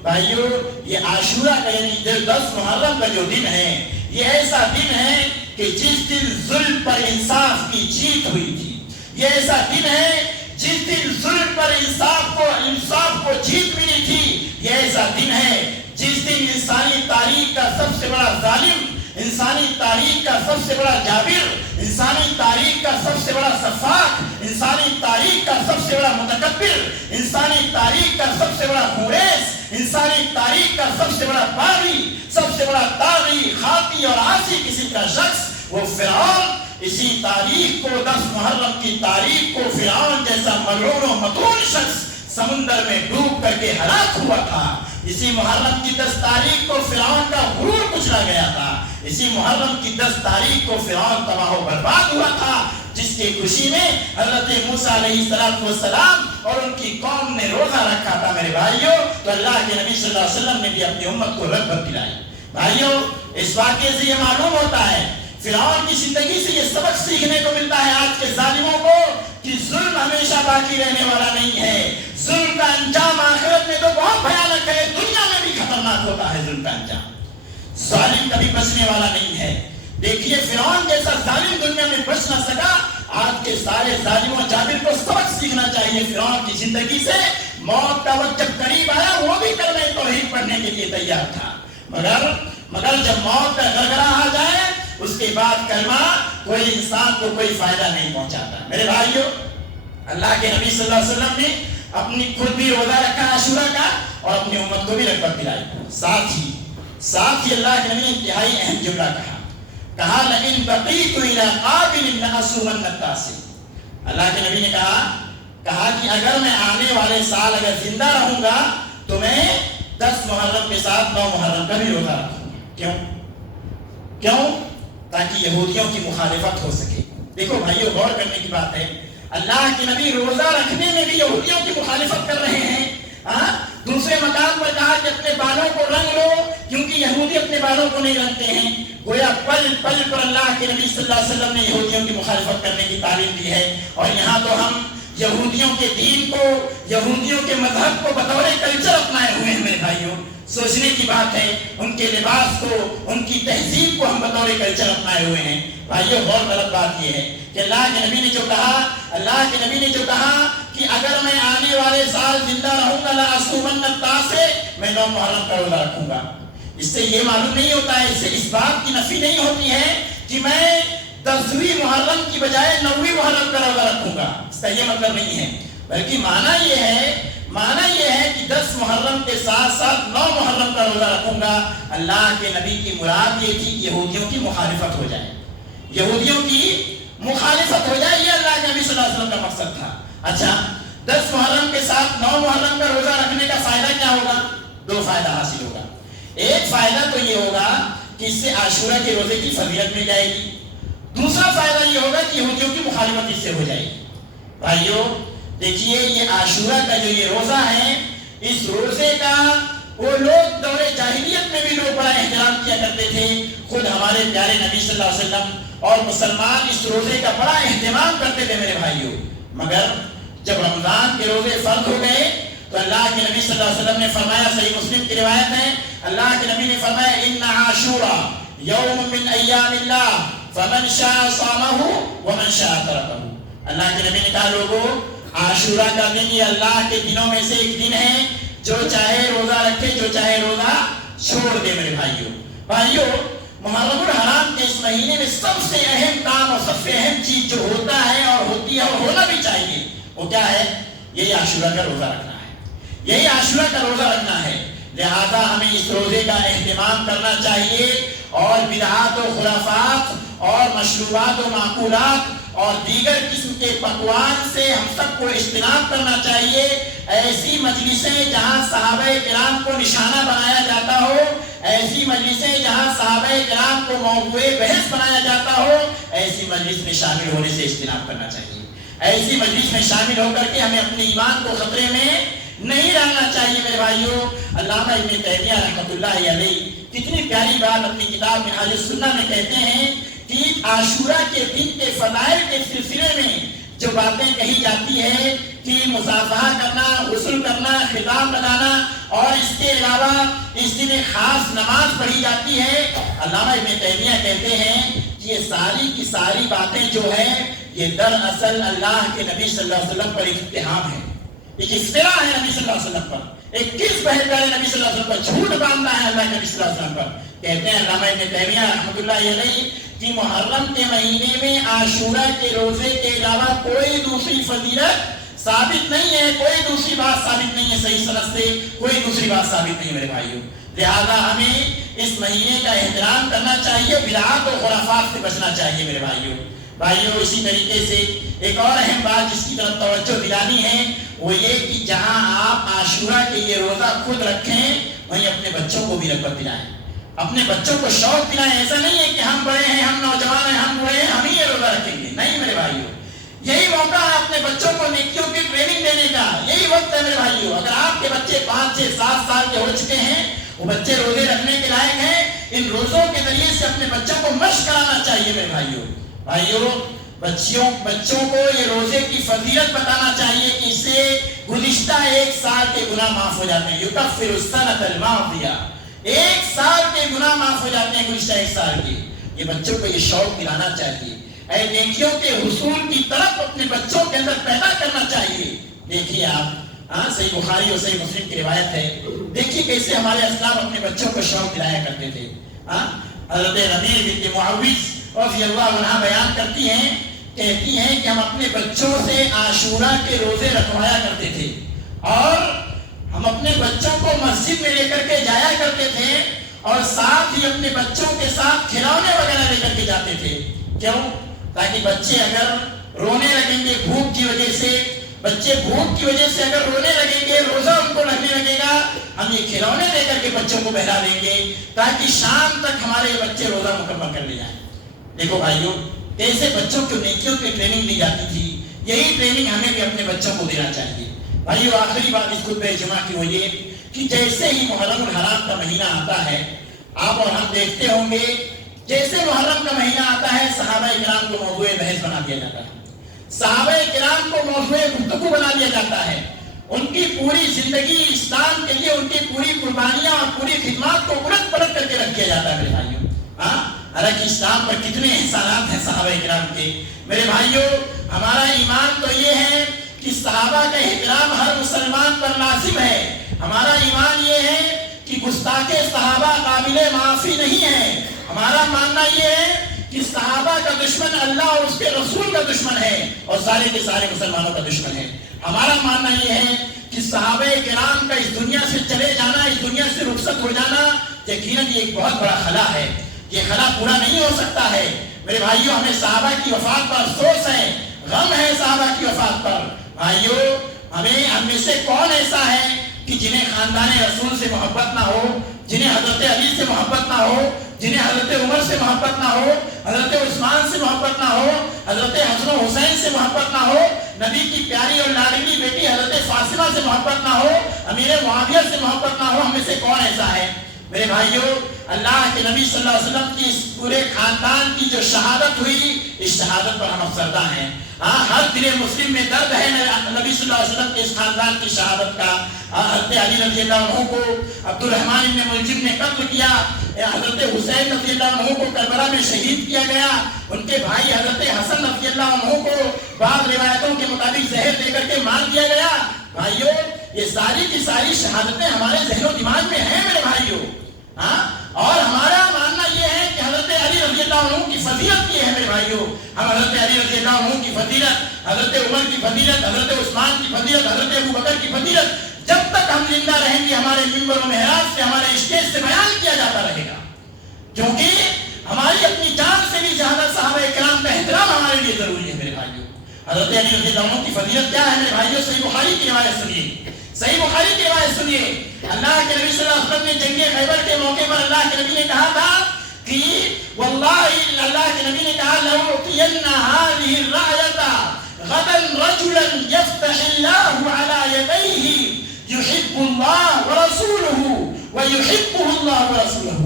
بھائیو یہ عاشورہ کا یعنی 10 محرم کا جو دن ہے، یہ ایسا دن ہے کہ جس دن ظلم پر انصاف کی جیت ہوئی تھی، یہ ایسا دن ہے جس دن ظلم پر انصاف کو جیت ملی تھی، یہ ایسا دن ہے جس دن انسانی تاریخ کا سب سے بڑا ظالم، انسانی تاریخ کا سب سے بڑا جابر، انسانی تاریخ کا سب سے بڑا سفاک، انسانی تاریخ کا سب سے بڑا متکبر، انسانی تاریخ کا سب سے بڑا خوریز، انسانی تاریخ کا سب سے بڑا باغی، سب سے بڑا طاغی، خاطی اور عاصی قسم کا شخص وہ فرعون، اسی تاریخ کو 10 محرم کی تاریخ کو فرعون جیسا ملعون و مطرود شخص سمندر میں ڈوب کر کے ہلاک ہوا تھا۔ اسی محرم کی 10 تاریخ کو فرعون کا غرور کچلا گیا تھا، اسی محرم کی 10 تاریخ کو فرعون تباہ و برباد ہوا تھا، جس کی خوشی میں حضرت موسیٰ علیہ السلام اور ان کی قوم نے روزہ رکھا تھا۔ میرے بھائیوں تو اللہ کے نبی صلی اللہ علیہ وسلم نے بھی اپنی امت کو رغبت دلائی۔ بھائیوں اس واقعے سے یہ معلوم ہوتا ہے، فرعون کی زندگی سے یہ سبق سیکھنے کو ملتا ہے آج کے ظالموں کو کہ ظلم ہمیشہ باقی رہنے والا نہیں ہے، ظلم کا انجام آخرت میں تو بہت بھیانک ہے، دنیا میں بھی خطرناک ہوتا ہے ظلم کا انجام، ظالم کبھی بچنے والا نہیں ہے۔ دیکھیے فرعون جیسا ظالم دنیا میں بچ نہ سکا، آج کے سارے ظالموں جابر کو سبق سیکھنا چاہیے فرعون کی زندگی سے۔ موت کا وقت جب قریب آیا وہ بھی کلمہ توحید پڑھنے کے لیے تیار تھا، مگر جب موت کا گرگرا آ جائے اس کے بعد کلمہ کوئی انسان کو کوئی فائدہ نہیں پہنچاتا۔ میرے بھائیوں اللہ کے نبی صلی اللہ علیہ وسلم نے اپنی خود بھی روزہ رکھا عاشورہ کا اور اپنی امت کو بھی رغبت دلائی، ساتھ ہی اللہ کے نبی نے انتہائی اہم جملہ کہا لئن بقیت الی قابل لأصومن التاسع، اللہ کے نبی نے کہا کہ اگر میں آنے والے سال اگر زندہ رہوں گا تو میں 10 محرم کے ساتھ 9 محرم کا بھی روزہ رکھوں گا۔ کیوں؟ تاکہ یہودیوں کی مخالفت ہو سکے۔ دیکھو بھائیو غور کرنے کی بات ہے، اللہ کے نبی روزہ رکھنے میں بھی یہودیوں کی مخالفت کر رہے ہیں۔ دوسرے مقام پر کہا کہ اپنے بالوں کو رنگ لو کیونکہ یہودی اپنے بالوں کو نہیں رنگتے ہیں۔ گویا پل پل پر اللہ کے نبی صلی اللہ علیہ وسلم نے یہودیوں کی مخالفت کرنے کی تعلیم دی ہے، اور یہاں تو ہم یہودیوں کے دین کو، یہودیوں کے مذہب کو بطور کلچر اپنائے ہوئے ہیں۔ میرے بھائیوں سوچنے کی بات ہے، ان کے لباس کو، ان کی تہذیب کو ہم بطور کلچر اپنائے ہوئے ہیں۔ بھائیوں غور غلط بات یہ ہے کہ اللہ کے نبی نے جو کہا کہ اگر میں آنے والے سال زندہ رہوں گا لأصومن التاسع، میں 9 محرم کا روزہ رکھوں گا، اس سے یہ معلوم نہیں ہوتا ہے، اس سے اس بات کی نفی نہیں ہوتی ہے کہ میں 10ویں محرم کی بجائے 9ویں محرم کا روزہ رکھوں گا، اس کا یہ مطلب نہیں ہے، بلکہ معنی یہ ہے کہ 10 محرم کے ساتھ ساتھ 9 محرم کا روزہ رکھوں گا۔ اللہ کے نبی کی مراد یہ تھی کہ یہودیوں کی مخالفت ہو جائے، یہ اللہ کے نبی صلی اللہ علیہ وسلم کا مقصد تھا۔ اچھا 10 محرم کے ساتھ 9 محرم کا روزہ رکھنے کا فائدہ کیا ہوگا؟ 2 فائدہ حاصل ہوگا۔ ایک فائدہ تو یہ ہوگا کہ اس سے عاشورہ کے روزے کی فضیلت مل جائے گی، دوسرا فائدہ یہ ہوگا کہ یہودیوں کی مخالفت اس سے ہو جائے گی۔ بھائیو دیکھیے یہ عاشورہ کا جو یہ روزہ ہے، اس روزے کا وہ لوگ دور جاہلیت میں بھی لوگ بڑا احترام کیا کرتے تھے، خود ہمارے پیارے نبی صلی اللہ علیہ وسلم اور مسلمان اس روزے کا بڑا اہتمام کرتے تھے۔ میرے بھائیو مگر جب رمضان کے روزے فرض ہو گئے تو اللہ کے نبی صلی اللہ علیہ وسلم نے فرمایا، صحیح مسلم کی روایت ہے، اللہ کے نبی نے فرمایا ان عاشورا یوم من ایام اللہ فمن شاء صامہ ومن شاء ترکہ۔ اللہ کے نبی نے کہا لوگوں، عاشورہ کا دن یہ اللہ کے دنوں میں سے ایک دن ہے، جو چاہے روزہ رکھے، جو چاہے روزہ چھوڑ دے۔ میرے بھائیوں، محرم الحرام کے اس مہینے میں سب سے اہم کام اور سب سے اہم چیز جو ہوتا ہے اور ہوتی ہے اور ہونا بھی چاہیے وہ کیا ہے؟ یہی عاشورہ کا روزہ رکھنا ہے، یہی عاشورہ کا روزہ رکھنا ہے۔ لہذا ہمیں اس روزے کا اہتمام کرنا چاہیے اور بدعات و خرافات اور مشروبات و معقولات اور دیگر قسم کے پکوان سے ہم سب کو اجتناب کرنا چاہیے۔ ایسی مجلسیں جہاں صحابہ کرام کو نشانہ بنایا جاتا ہو، ایسی مجلسیں جہاں صحابہ کرام کو موضوع بحث بنایا جاتا ہو، ایسی مجلس میں شامل ہونے سے اجتناب کرنا چاہیے۔ ایسی مجلس میں شامل ہو کر کے ہمیں اپنے ایمان کو خطرے میں نہیں ڈالنا چاہیے۔ میرے بھائیوں، علامہ ابن تیمیہ رحمۃ اللہ علیہ کتنی پیاری بات اپنی کتاب منہاج السنہ میں کہتے ہیں کہ عاشورہ کے دن کے فضائل کے سلسلے میں جو باتیں کہی جاتی ہے کہ مصافحہ کرنا، غسل کرنا، خطاب لگانا اور اس کے علاوہ اس دن ایک خاص نماز پڑھی جاتی ہے، علامہ ابن تیمیہ کہتے ہیں کہ یہ ساری کی ساری باتیں جو ہیں یہ دراصل اللہ کے نبی صلی اللہ علیہ وسلم پر ایک اتہام ہے، ایک افتراء ہے نبی صلی اللہ علیہ وسلم پر، ایک کس بہت پیارے نبی صلی اللہ علیہ وسلم پر جھوٹ باندھنا ہے اللہ کے نبی صلی اللہ علیہ وسلم پر۔ کہتے ہیں علامہ ابن تیمیہ رحمۃ اللہ علیہ کہ محرم کے مہینے میں عاشورہ کے روزے کے علاوہ کوئی دوسری فضیلت ثابت نہیں ہے، کوئی دوسری بات ثابت نہیں ہے، صحیح سند سے کوئی دوسری بات ثابت نہیں ہے میرے بھائیوں۔ لہذا ہمیں اس مہینے کا احترام کرنا چاہیے، بدعات و خرافات سے بچنا چاہیے میرے بھائیوں۔ اسی طریقے سے ایک اور اہم بات جس کی طرف توجہ دلانی ہے وہ یہ کہ جہاں آپ عاشورہ کے یہ روزہ خود رکھیں وہیں اپنے بچوں کو بھی رغبت دلائیں، اپنے بچوں کو شوق دلائیں۔ ایسا نہیں ہے کہ ہم بڑے ہیں، ہم نوجوان ہیں، ہم بڑے ہیں، ہم ہی یہ روزہ رکھیں گے، نہیں میرے بھائیوں۔ یہی موقع ہے اپنے بچوں کو نیکیوں کی ٹریننگ دینے کا، یہی وقت ہے میرے بھائیوں۔ اگر آپ کے بچے 5، 6، 7 سال کے ہو چکے ہیں، وہ بچے روزے رکھنے کے لائق ہیں، ان روزوں کے ذریعے سے اپنے بچوں کو مشق کرانا چاہیے میرے بھائیوں۔ بچوں کو یہ روزے کی فضیلت بتانا چاہیے کہ اس سے گزشتہ 1 سال کے گناہ معاف ہو جاتے ہیں، یکفر السنۃ الماضیہ، 1 سال کے گناہ معاف ہو جاتے ہیں گزشتہ 1 سال کے۔ یہ بچوں کو یہ شوق دلانا چاہیے، اے نیکیوں کے حصول کی طرف اپنے بچوں کے اندر پیدا کرنا چاہیے۔ دیکھیے آپ، صحیح بخاری اور صحیح مسلم کی روایت ہے، دیکھیے کیسے ہمارے اسلاف اپنے بچوں کو شوق دلایا کرتے تھے۔ حضرت ربیع بنت معوذ رضی اللہ عنہ بیان کہتی ہیں کہ ہم اپنے بچوں سے عاشورہ کے روزے رکھوایا کرتے تھے اور ہم اپنے بچوں کو مسجد میں لے کر کے جایا کرتے تھے اور ساتھ ہی اپنے بچوں کے ساتھ کھلونے وغیرہ لے کر کے جاتے تھے۔ کیوں؟ تاکہ بچے اگر رونے لگیں گے بھوک کی وجہ سے، بچے بھوک کی وجہ سے اگر رونے لگیں گے، روزہ ان کو لگنے لگے گا، ہم یہ کھلونے دے کر کے بچوں کو بہلا دیں گے تاکہ شام تک ہمارے بچے روزہ مکمل کر لے جائیں۔ دیکھو بھائیوں، کیسے بچوں کو نیکیوں کی ٹریننگ دی جاتی تھی، یہی ٹریننگ ہمیں بھی اپنے بچوں کو دینا چاہیے۔ بھائیوں، آخری بات اس خطبہ جمعہ کی وہ یہ کہ جیسے ہی محرم الحرام کا مہینہ آتا ہے، آپ اور ہم دیکھتے ہوں گے جیسے محرم کا مہینہ آتا ہے صحابہ کرام کو موضوع بحث بنا دیا جاتا ہے، صحابہ کرام کو موضوع گفتگو بنا دیا جاتا ہے، ان کی پوری زندگی اسلام کے لیے، ان کی پوری قربانیاں اور پوری خدمات کو الٹ پلٹ کر کے رکھ دیا جاتا ہے میرے بھائیوں۔ حالانکہ اسلام پر کتنے احسانات ہیں صحابہ کرام کے۔ میرے بھائیوں، ہمارا ایمان تو یہ ہے کہ صحابہ کا احترام ہر مسلمان پر لازم ہے۔ ہمارا ایمان یہ ہے کہ گستاخ صحابہ قابل معافی نہیں ہے۔ ہمارا ماننا یہ ہے کہ صحابہ کا دشمن اللہ اور اس کے رسول کا دشمن ہے اور سارے کے سارے مسلمانوں کا دشمن ہے۔ ہمارا ماننا یہ ہے کہ صحابہ کرام کا اس دنیا سے چلے جانا، اس دنیا سے رخصت ہو جانا یقیناً یہ ایک بہت بڑا خلا ہے، یہ خلا پورا نہیں ہو سکتا ہے۔ میرے بھائیوں، ہمیں صحابہ کی وفات پر افسوس ہے، غم ہے صحابہ کی وفات پر۔ بھائیوں، ہم میں سے کون ایسا ہے کہ جنہیں خاندان رسول سے محبت نہ ہو، جنہیں حضرت علی سے محبت نہ ہو، جنہیں حضرت عمر سے محبت نہ ہو، حضرت عثمان سے محبت نہ ہو، حضرت حسن و حسین سے محبت نہ ہو، نبی کی پیاری اور لاڈلی بیٹی حضرت فاطمہ سے محبت نہ ہو، امیر معاویہ سے محبت نہ ہو؟ ہم میں سے کون ایسا ہے؟ میرے بھائیوں اللہ کے نبی صلی اللہ علیہ وسلم کی اس پورے خاندان کی جو شہادت ہوئی اس شہادت پر ہم افسردہ ہیں. ہاں ہر دل مسلم میں درد ہے نبی صلی اللہ علیہ وسلم کے اس خاندان کی شہادت کا. حضرت علی رضی اللہ عنہ کو عبد الرحمن بن ملجم نے قتل کیا. حضرت حسین رضی اللہ عنہ کو کربلا میں شہید کیا گیا. ان کے بھائی حضرت حسن رضی اللہ عنہ کو بعض روایتوں کے مطابق زہر دے کر کے مار دیا گیا. بھائیوں یہ ساری کی ساری شہادتیں ہمارے ذہن و دماغ میں ہیں میرے بھائیوں. ہاں اور ہمارا ماننا یہ ہے کہ حضرت علی رضی اللہ عنہ کی فضیلت یہ ہے میرے بھائیوں. ہم حضرت علی رضی اللہ عنہ کی فضیلت, حضرت عمر کی فضیلت, حضرت عثمان کی فضیلت, حضرت ابو بکر کی فضیلت جب تک ہم زندہ رہیں گے ہمارے منبر و محراب سے ہمارے اسٹیج سے بیان کیا جاتا رہے گا, کیونکہ ہماری اپنی جان سے بھی زیادہ صحابہ کرام کا احترام ہمارے لیے ضروری ہے میرے بھائیوں. حضرت علی رضی اللہ عنہ کی فضیلت کیا ہے میرے بھائیوں؟ صحیح بخاری کی روایت سنیے, صحیح بخاری کی روایت سنیے. اللہ کے نبی صلی اللہ علیہ وسلم نے جنگ خیبر کے موقع پر اللہ کے نبی نے کہا تھا کہ واللہ اللہ کے نبی نے کہا لَأُعْطِيَنَّ هَذِهِ الرَّعْيَةَ غَدًا رَجُلًا يَفْتَحِ اللَّهُ عَلَى يَدَيْهِ يُحِبُّ اللَّهُ وَرَسُولُهُ وَيُحِبُّهُ اللَّهُ وَرَسُولُهُ.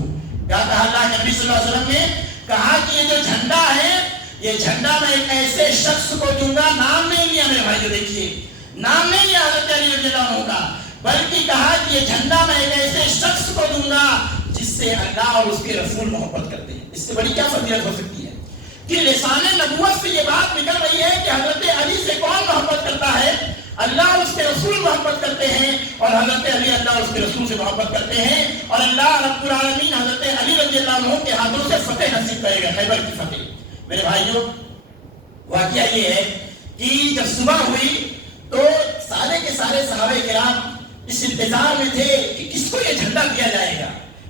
کیا کہا اللہ کے نبی صلی اللہ علیہ وسلم نے؟ کہا کہ یہ جو جھنڈا ہے یہ جھنڈا میں ایک ایسے شخص کو دوں گا. نام نہیں لیا میرے بھائیو, دیکھیے نام نہیں لیا حضرت علی رضی اللہ عنہ کا, بلکہ کہا کہ یہ جھنڈا میں ایک ایسے شخص کو دوں گا جس سے اللہ اور اس کے رسول محبت کرتے ہیں. اس سے بڑی کیا فضیلت ہو سکتی ہے کہ لسان نبوت سے یہ بات نکل رہی ہے کہ حضرت علی سے کون محبت کرتا ہے؟ اللہ اور اس کے رسول محبت کرتے ہیں, اور حضرت علی اللہ اور اس کے رسول سے محبت کرتے ہیں, اور اللہ رب العالمین حضرت علی رضی اللہ عنہ کے ہاتھوں سے فتح نصیب کرے گا, خیبر کی فتح. میرے بھائیوں واقعہ یہ ہے کہ جب صبح ہوئی تو سارے کے سارے صحابہ کرام اس انتظار میں تھے کہ کس کو یہ جھنڈا دیا جائے گا.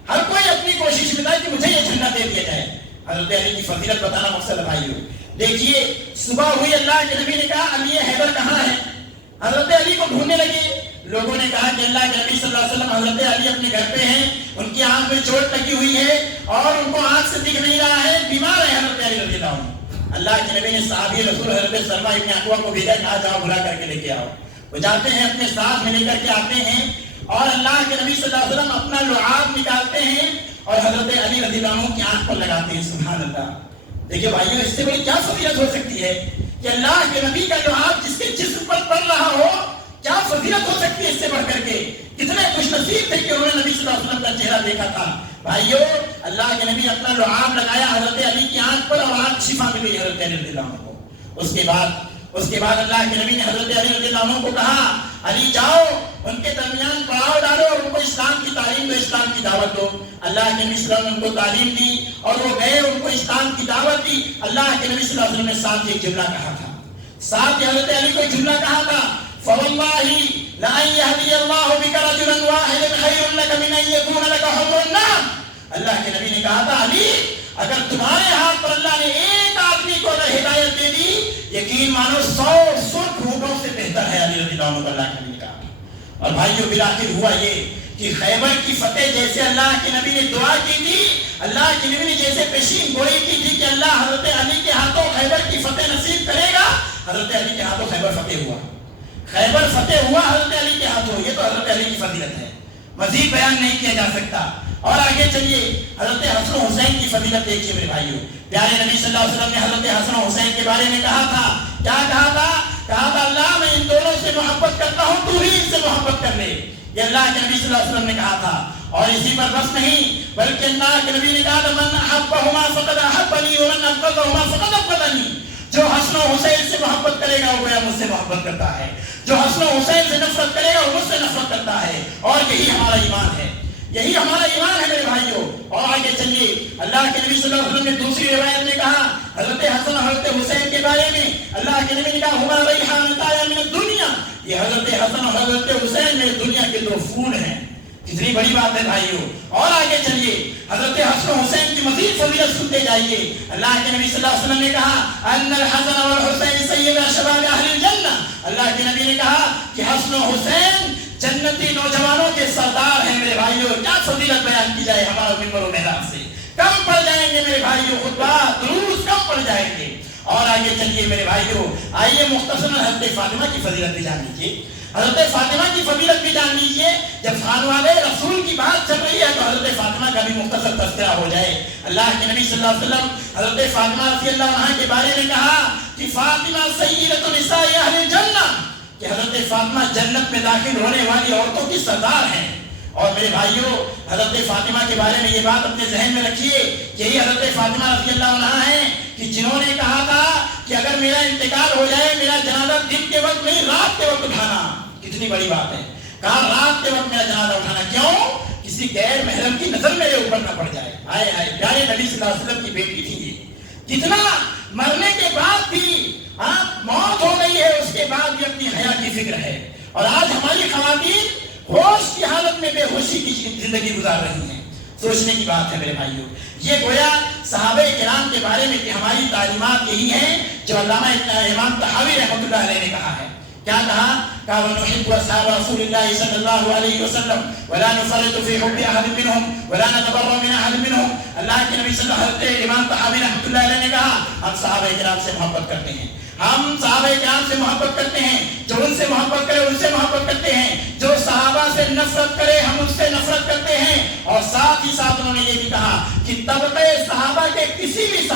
ہر کوئی اپنی کوشش میں تھا کہ مجھے یہ جھنڈا دے دیا جائے. حضرت علی کی فضیلت بتانا مقصد ہے بھائیوں. دیکھیے صبح ہوئی, اللہ کے نبی نے کہا علی حیدر کہاں ہے؟ حضرت علی کو ڈھونڈنے لگے. لوگوں نے کہا کہ اللہ کے نبی صلی اللہ علیہ وسلم حضرت علی اپنے گھر پہ ہیں, ان کی آنکھ میں چوٹ لگی ہوئی ہے اور ان کو آنکھ سے دکھ نہیں رہا ہے, بیمار ہے حضرت علی رضی اللہ عنہ. اللہ کے نبی نے صحابی رسول حضرت سلمہ ابن اکوع کو بھیجا, کہا جاؤ بلا کر کے لے کے آؤ. وہ جاتے ہیں اپنے ساتھ میں لے کر کے آتے ہیں, اور اللہ کے نبی صلی اللہ علیہ وسلم اپنا لعاب نکالتے ہیں اور حضرت علی رضی اللہ عنہ کی آنکھ پر لگاتے ہیں. سبحان اللہ. دیکھیے بھائیو اس سے بڑی کیا فضیلت ہو سکتی ہے کہ اللہ کے نبی کا لعاب جس کے جسم پر پڑ رہا ہو, کیا فضیلت ہو سکتی ہے اس سے بڑھ کر کے؟ کتنے خوش نصیب تھے کہ انہوں نے نبی صلی اللہ علیہ وسلم کا چہرہ دیکھا تھا. بھائیو اللہ کے نبی اپنا لعاب لگایا حضرت علی کی آنکھ پر, اور آنکھ شفا ملی حضرت علی رضی اللہ عنہ کو. اس کے بعد اللہ کے نبی نے حضرت علی رضی اللہ عنہ کو کہا علی جاؤ ان کے درمیان پڑاؤ ڈالو اور ان کو اسلام کی تعلیم دو, اسلام کی دعوت دو. اللہ کے نبی صلی اللہ علیہ وسلم ان کو تعلیم دی اور وہ گئے, ان کو اسلام کی دعوت دی. اللہ کے نبی صلی اللہ علیہ وسلم نے ساتھ ایک جملہ کہا تھا, ساتھ حضرت علی کو جملہ کہا تھا فواللہ لَأَن يَهْدِيَ اللَّهُ بِكَ رَجُلًا وَاحِدًا خَيْرٌ لَكَ مِنْ أَن يَكُونَ لَكَ حُمْرُ النَّعَمِ. اللہ کے نبی نے کہا تھا علی اگر تمہارے ہاتھ پر اللہ نے ایک آدمی کو اگر ہدایت دے دی, یقین مانو 100 سرخ اونٹوں سے بہتر ہے. علی رضی اللہ عنہ کو اللہ کے نبی نے کہا. اور بھائیو بالآخر ہوا یہ کہ خیبر کی فتح جیسے اللہ کے نبی نے دعا کی تھی, اللہ کے نبی نے جیسے پیشین گوئی کی تھی کہ اللہ حضرت علی کے ہاتھوں خیبر کی فتح نصیب کرے گا, حضرت علی کے ہاتھوں خیبر فتح ہوا. خیبر فتح ہوا حضرت علی کے ہاتھوں. یہ تو حضرت علی کی فضیلت ہے, مزید بیان نہیں کیا جا سکتا. اور آگے چلیے حضرت حسن و حسین کی فضیلت دیکھیے میرے بھائیوں. پیارے نبی صلی اللہ علیہ وسلم نے حضرت حسن و حسین کے بارے میں کہا تھا, کیا کہا تھا؟ کہا تھا اللہ میں ان دونوں سے محبت کرتا ہوں, تو بھی ان سے محبت کر لے. یہ اللہ کے نبی صلی اللہ علیہ وسلم نے کہا تھا. اور اسی پر بس نہیں بلکہ اللہ کے نبی نے کہا تھا من احبہما فقد احبنی ومن ابغضہما فقد ابغضنی. جو حسن و حسین سے محبت کرے گا وہ گویا مجھ سے محبت کرتا ہے, جو حسن و حسین سے نفرت کرے گا وہ مجھ سے نفرت کرتا ہے. اور یہی ہمارا ایمان ہے, یہی ہمارا ایمان ہے میرے بھائیوں. اور آگے چلیے اللہ کے نبی صلی اللہ علیہ وسلم نے دوسری روایت میں کہا حضرت حسن اور حضرت حسین کے بارے میں, اللہ کے نبی نے کہا ہما ریحانتان من الدنیا. یہ حضرت حسن اور حضرت حسین میں دنیا کے 2 پھول ہیں. کتنی بڑی بات ہے بھائیوں. اور آگے چلیے حضرت حسن و حسین کی مزید فضیلت سنتے جائیے. اللہ کے نبی صلی اللہ علیہ وسلم نے کہا ان الحسن والحسین سیدا شباب اہل الجنہ. اللہ کے نبی نے کہا کہ حسن و حسین جنتی نوجوانوں کے سردار ہیں میرے بھائیوں. کیا فضیلت بیان کی جائے ہمارا منبر و محراب سے, کم پڑ جائیں گے میرے بھائیوں, خطبات دروس کم پڑ جائیں گے. اور آگے چلیے میرے بھائیوں, آئیے مختصراً حضرت فاطمہ کی فضیلت بھی جان لیجیے. حضرت فاطمہ کی فضیلت بھی جان لیجئے. جب خانوادے رسول کی بات چل رہی ہے تو حضرت فاطمہ کا بھی مختصر تذکرہ ہو جائے. اللہ کے نبی صلی اللہ علیہ وسلم حضرت فاطمہ رضی اللہ عنہا کے بارے میں کہا کہ فاطمہ سیدۃ نساء اہل الجنہ، کہ حضرت فاطمہ جنت میں داخل ہونے والی عورتوں کی سردار ہیں. اور میرے بھائیوں، حضرت فاطمہ کے بارے میں یہ بات اپنے ذہن میں رکھیے. یہی حضرت فاطمہ رضی اللہ عنہا ہیں کہ جنہوں نے کہا تھا کہ اگر میرا انتقال ہو جائے میرا جنازہ دن کے وقت نہیں رات کے وقت اٹھانا. کتنی بڑی بات ہے. کہا رات کے وقت میرا جنازہ اٹھانا. کیوں؟ کسی غیر محرم کی نظر میرے اوپر نہ پڑ جائے. ہائے ہائے، پیارے نبی صلی اللہ علیہ وسلم کی بیٹی تھی یہ. کتنا مرنے کے بعد بھی موت ہو گئی ہے اس کے بعد بھی اپنی حیا کی فکر ہے. اور آج ہماری خواتین ہوش کی حالت میں بے ہوشی کی زندگی گزار رہی ہیں. سوچنے کی بات ہے میرے بھائیوں. یہ گویا صحابہ کرام کے بارے میں کہ ہماری تعلیمات یہی ہیں جو علامہ امام طحاوی رحمۃ اللہ علیہ نے کہا ہے. کیا کہا؟ کہا وَنُحِبُّ أَصْحَابَ رَسُولِ اللَّهِ صلی اللہ علیہ وسلم وَلَا نُفَرِّطُ فِي حُبِّ أَحَدٍ مِّنْهُمْ وَلَا نَتَبَرَّأُ مِنْ أَحَدٍ مِّنْهُمْ. اللہ کے نبی صلی اللہ علیہ وسلم امام طحاوی رحمۃ اللہ علیہ نے کہا ہم صحابہ کرام سے محبت کرتے ہیں. ہم صحابہ کرام سے محبت کرتے ہیں. جو ان سے محبت کرے ان سے محبت کرتے ہیں. جو صحابہ سے نفرت کرے ہم ان سے نفرت کرتے ہیں. اور ساتھ ہی ساتھ انہوں نے یہ بھی کہا کہ طبقہ صحابہ کے کسی بھی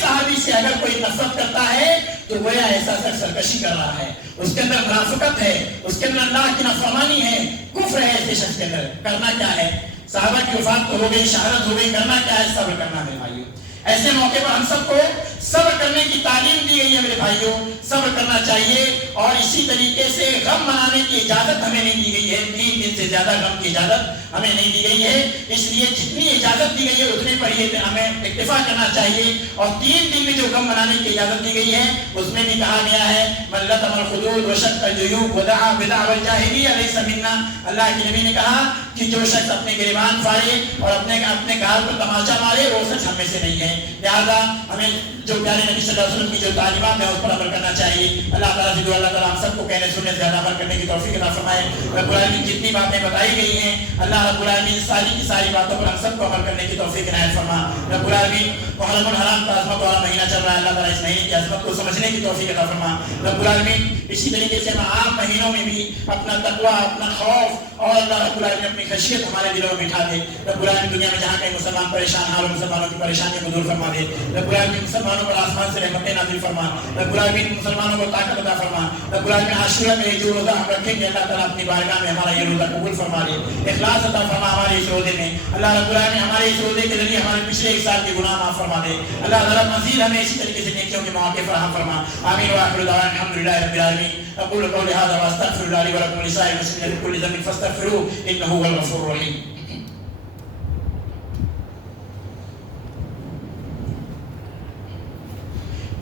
صحابی سے اگر کوئی نفرت کرتا ہے تو گویا ایسا سرکشی کر رہا ہے، اس کے اندر منافقت ہے، اس کے اندر اللہ کی نافرمانی ہے، کفر ہے. ایسے شخص کے اندر کرنا کیا ہے؟ صحابہ کی وفات تو ہو گئی، شہادت ہو گئی، کرنا کیا ہے؟ صبر کرنا ہے بھائیوں. ایسے موقع پر ہم سب کو صبر کرنے کی تعلیم دی گئی ہے میرے بھائیوں. صبر کرنا چاہیے. اور اسی طریقے سے غم منانے کی اجازت ہمیں نہیں دی گئی ہے. 3 دن سے زیادہ غم کی اجازت ہمیں نہیں دی گئی ہے. اس لیے جتنی اجازت دی گئی ہے اتنے پر ہی ہمیں اکتفا کرنا چاہیے. اور 3 دن میں جو غم منانے کی اجازت دی گئی ہے اس میں بھی کہا گیا ہے من لطم الخدود وشق الجیوب ودعا بدعوى الجاہلیہ لیس منا. اللہ کے نبی نے کہا کہ جو شخص اپنے گریبان پھاڑے اور اپنے گال پر تماچا مارے وہ شخص ہم میں سے نہیں ہے. لہذا ہمیں جو پیارے نبی صلی اللہ علیہ وسلم کی جو تعلیمات ہیں اس پر عمل کرنا چاہیے. اللہ تعالیٰ سے دعا اللہ تعالیٰ ہم سب کو کہنے سننے سے زیادہ عمل کرنے کی توفیق عطا فرمائے. رب العالمین جتنی باتیں بتائی گئی ہیں اللہ رب العالمین ساری کی ساری باتوں پر ہم سب کو عمل کرنے کی توفیق عنایت فرما. رب العالمین محرم الحرام کا عظمت والا مہینہ چل رہا ہے، اللہ تعالیٰ اس مہینے کی عظمت کو سمجھنے کی توفیق عطا فرما. رب العالمین اسی طریقے سے ہم عام مہینوں میں بھی اپنا تقویٰ، اپنا خوف اور اللہ رب العالمین اپنی خشیت ہمارے دلوں میں بٹھا دے. رب العالمین دنیا میں جہاں کہیں مسلمان پریشان حال مسلمانوں کی پریشانیوں کو دور فرما دے. رب العالمین مسلمانوں پر آسمان سے رحمتیں نازل فرما. رب العالمین مسلمانوں کو طاقت عطا فرما. رب العالمین عاشورہ میں جو روزہ ہم رکھیں گے اللہ تعالیٰ اپنی بارگاہ میں ہمارا یہ روزہ قبول فرما لے. اخلاص عطا فرما ہمارے اس روزے میں. اللہ رب العالمین ہمارے اس روزے کے ذریعے ہمارے پچھلے ایک سال کے گناہ معاف فرما دے. اللہ تعالیٰ مزید ہمیں اسی طریقے سے نیکیوں کے مواقع فراہم فرما. آمین وآخر دعوانا الحمدللہ رب العالمین. اقول قولی ھذا واستغفر اللہ لی ولکم ولسائر المسلمین من کل ذنب فاستغفروہ انہ هو الغفور الرحیم.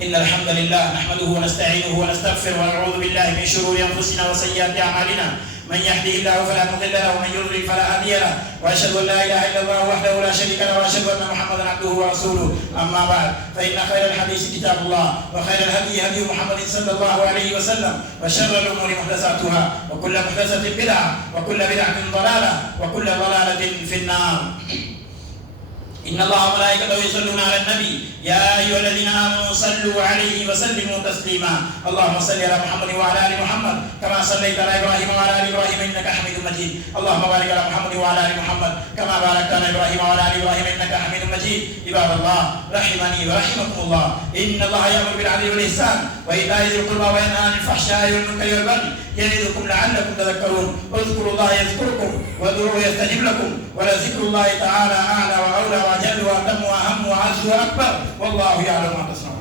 إن الحمد لله نحمده ونستعينه ونستغفره ونعوذ بالله من شرور أنفسنا وسيئات أعمالنا. من يهده الله فلا مضل له ومن يضلل فلا هادي له وأشهد أن لا إله إلا الله وحده لا شريك له وأشهد أن محمدا عبده ورسوله. أما بعد فإن خير الحديث كتاب الله وخير الهدي هدي محمد صلى الله عليه وسلم وشر الأمور محدثاتها وكل محدثة بدعة وكل بدعة ضلالة وكل ضلالة في النار. إن الله وملائكته يصلون على النبي يا أيها الذين آمنوا صلوا عليه وسلموا تسليما. اللهم صل على محمد وعلى آل محمد كما صليت على إبراهيم وعلى آل إبراهيم إنك حميد مجيد. اللهم بارك على محمد وعلى آل محمد كما باركت على إبراهيم وعلى آل إبراهيم إنك حميد مجيد. عباد الله رحمني ورحمكم الله. إن الله يأمر بالعدل والإحسان وإيتاء ذي القربى وينهى عن الفحشاء والمنكر والبغي يعظكم لعلكم تذكرون. اذكروا الله يذكركم وادعوه يستجب لكم ولذكر الله تعالى أعلى وأولى وأجل وأتم وأهم وأعز وأكبر والله يعلم ما تصنعون.